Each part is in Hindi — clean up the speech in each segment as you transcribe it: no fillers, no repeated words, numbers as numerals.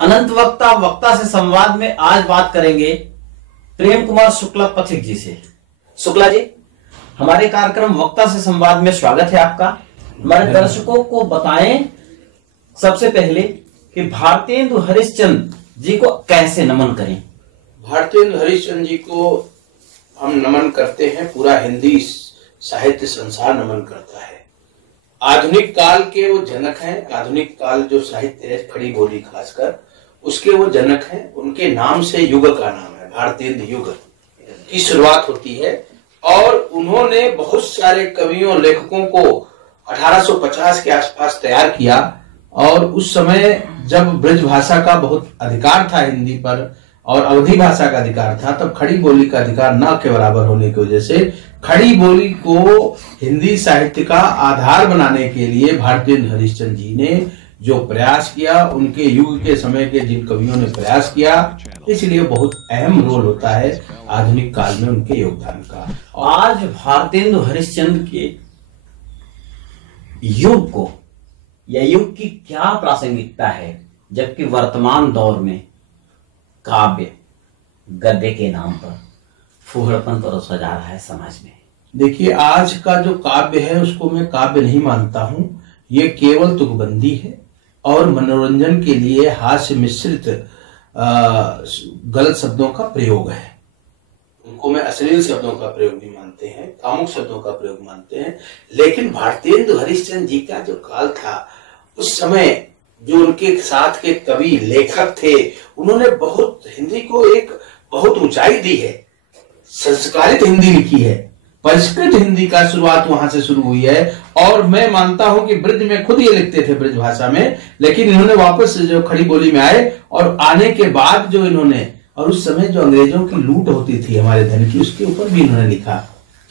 अनंत वक्ता वक्ता से संवाद में आज बात करेंगे प्रेम कुमार शुक्ला पथिक जी से। शुक्ला जी, हमारे कार्यक्रम वक्ता से संवाद में स्वागत है आपका। हमारे दर्शकों को बताएं सबसे पहले कि भारतेंदु हरिश्चंद्र जी को कैसे नमन करें। भारतेंदु हरिश्चंद्र जी को हम नमन करते हैं, पूरा हिंदी साहित्य संसार नमन करता है। आधुनिक काल के वो जनक हैं। आधुनिक काल जो साहित्य है, खड़ी बोली खासकर, उसके वो जनक हैं। उनके नाम से युग का नाम है, भारतेंदु युग की शुरुआत होती है। और उन्होंने बहुत सारे कवियों लेखकों को 1850 के आसपास तैयार किया। और उस समय जब ब्रज भाषा का बहुत अधिकार था हिंदी पर और अवधी भाषा का अधिकार था, तब खड़ी बोली का अधिकार न के बराबर होने की वजह से खड़ी बोली को हिंदी साहित्य का आधार बनाने के लिए भारतेंदु हरिश्चंद्र जी ने जो प्रयास किया, उनके युग के समय के जिन कवियों ने प्रयास किया, इसलिए बहुत अहम रोल होता है आधुनिक काल में उनके योगदान का। आज भारतेंदु हरिश्चंद्र के युग को या युग की क्या प्रासंगिकता है, जबकि वर्तमान दौर में काव्य गद्य के नाम पर फूहड़पन परोसा जा रहा है समाज में। देखिए, आज का जो काव्य है उसको मैं काव्य नहीं मानता हूं। ये केवल तुकबंदी है और मनोरंजन के लिए हास्य मिश्रित गलत शब्दों का प्रयोग है। उनको मैं अश्लील शब्दों का प्रयोग नहीं मानते हैं, कामुक शब्दों का प्रयोग मानते हैं। लेकिन भारतेंदु हरिश्चंद्र जी का जो काल था, उस समय जो उनके साथ के कवि लेखक थे, उन्होंने बहुत हिंदी को एक बहुत ऊंचाई दी है। संस्कारित हिंदी लिखी है, परिष्कृत हिंदी का शुरुआत वहां से शुरू हुई है। और मैं मानता हूं कि ब्रज में खुद ये लिखते थे ब्रज भाषा में, लेकिन इन्होंने वापस जो खड़ी बोली में आए और आने के बाद जो इन्होंने, और उस समय जो अंग्रेजों की लूट होती थी हमारे धन की, उसके ऊपर भी इन्होंने लिखा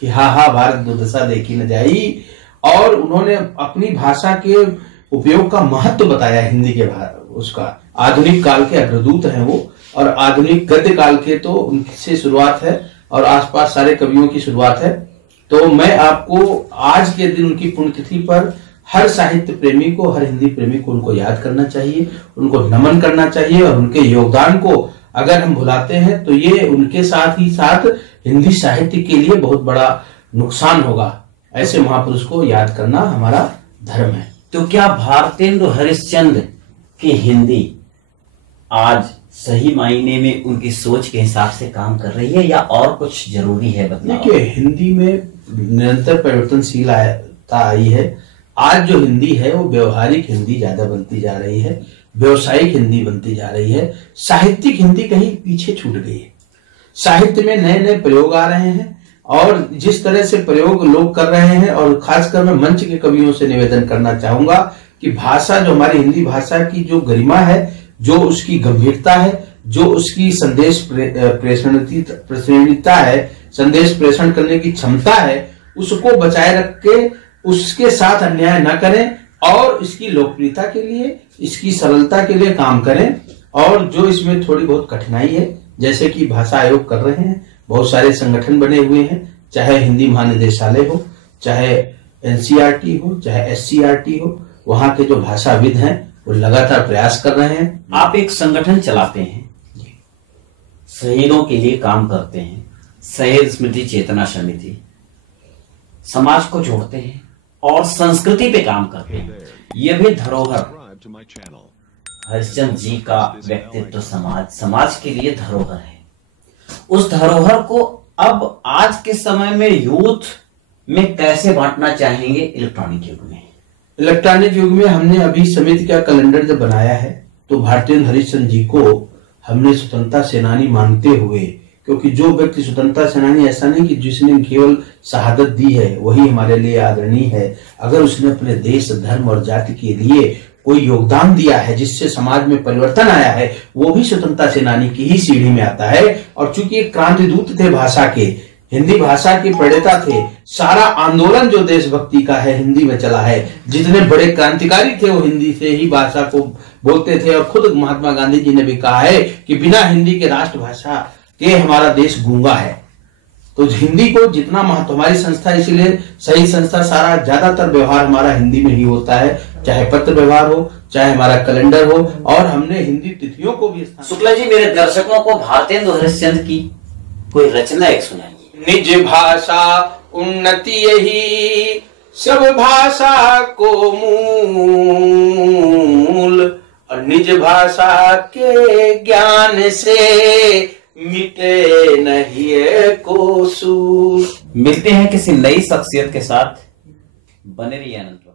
कि हा हा भारत दुर्दशा देखी न जाई। और उन्होंने अपनी भाषा के उपयोग का महत्व बताया हिंदी के उसका। आधुनिक काल के अग्रदूत हैं वो, और आधुनिक गद्य काल के तो उनसे शुरुआत है और आसपास सारे कवियों की शुरुआत है। तो मैं आपको आज के दिन उनकी पुण्यतिथि पर हर साहित्य प्रेमी को, हर हिंदी प्रेमी को उनको याद करना चाहिए, उनको नमन करना चाहिए। और उनके योगदान को अगर हम भुलाते हैं तो ये उनके साथ ही साथ हिंदी साहित्य के लिए बहुत बड़ा नुकसान होगा। ऐसे महापुरुष को याद करना हमारा धर्म है। तो क्या भारतेंदु हरिश्चंद्र की हिंदी आज सही मायने में उनकी सोच के हिसाब से काम कर रही है या और कुछ जरूरी है बदलाव? देखिए, हिंदी में निरंतर परिवर्तनशीलता आई है। आज जो हिंदी है वो व्यवहारिक हिंदी ज्यादा बनती जा रही है, व्यवसायिक हिंदी बनती जा रही है। साहित्यिक हिंदी कहीं पीछे छूट गई है। साहित्य में नए नए प्रयोग आ रहे हैं और जिस तरह से प्रयोग लोग कर रहे हैं, और खासकर मैं मंच के कवियों से निवेदन करना चाहूंगा कि भाषा, जो हमारी हिंदी भाषा की जो गरिमा है, जो उसकी गंभीरता है, जो उसकी संदेश प्रेषणीयता है, संदेश प्रेषण करने की क्षमता है, उसको बचाए रख के उसके साथ अन्याय न करें और इसकी लोकप्रियता के लिए, इसकी सरलता के लिए काम करें। और जो इसमें थोड़ी बहुत कठिनाई है, जैसे कि भाषा आयोग कर रहे हैं, बहुत सारे संगठन बने हुए हैं, चाहे हिंदी महानिदेशालय हो, चाहे एनसीईआरटी हो, चाहे एससीईआरटी हो, वहां के जो भाषाविद हैं वो लगातार प्रयास कर रहे हैं। आप एक संगठन चलाते हैं, शहीदों के लिए काम करते हैं, शहीद स्मृति चेतना समिति, समाज को जोड़ते हैं और संस्कृति पे काम करते हैं। यह भी धरोहर, हरिश्चंद्र जी का व्यक्तित्व समाज के लिए धरोहर है। उस धरोहर को अब आज के समय में यूथ में कैसे बांटना चाहेंगे इलेक्ट्रॉनिक युग में? इलेक्ट्रॉनिक युग में हमने अभी समिति का कैलेंडर जब बनाया है तो भारतेंदु हरिश्चंद्र जी को हमने स्वतंत्रता सेनानी मानते हुए, क्योंकि जो व्यक्ति स्वतंत्रता सेनानी, ऐसा नहीं कि जिसने केवल शहादत दी है वही हमारे लिए आदरणीय है। अगर उसने अपने देश, धर्म और जाति के लिए कोई योगदान दिया है जिससे समाज में परिवर्तन आया है, वो भी स्वतंत्रता सेनानी की ही सीढ़ी में आता है। और चूंकि एक क्रांतिदूत थे भाषा के, हिंदी भाषा के प्रणेता थे, सारा आंदोलन जो देशभक्ति का है हिंदी में चला है। जितने बड़े क्रांतिकारी थे वो हिंदी से ही भाषा को बोलते थे। और खुद महात्मा गांधी जी ने भी कहा है कि बिना हिंदी के राष्ट्रभाषा के हमारा देश गूंगा है। तो हिंदी को जितना महत्व, हमारी संस्था इसीलिए सही संस्था, सारा ज्यादातर व्यवहार हमारा हिंदी में ही होता है, चाहे पत्र व्यवहार हो, चाहे हमारा कैलेंडर हो, और हमने हिंदी तिथियों को भी शुक्ला जी, मेरे दर्शकों को भारतेंदु हरिश्चंद्र की कोई रचना एक सुनाइए। निज भाषा उन्नति यही सब भाषा को मूल, और निज भाषा के ज्ञान से मिटे नहीं को सूल। मिलते हैं किसी नई शख्सियत के साथ, बने रहिए अनंत।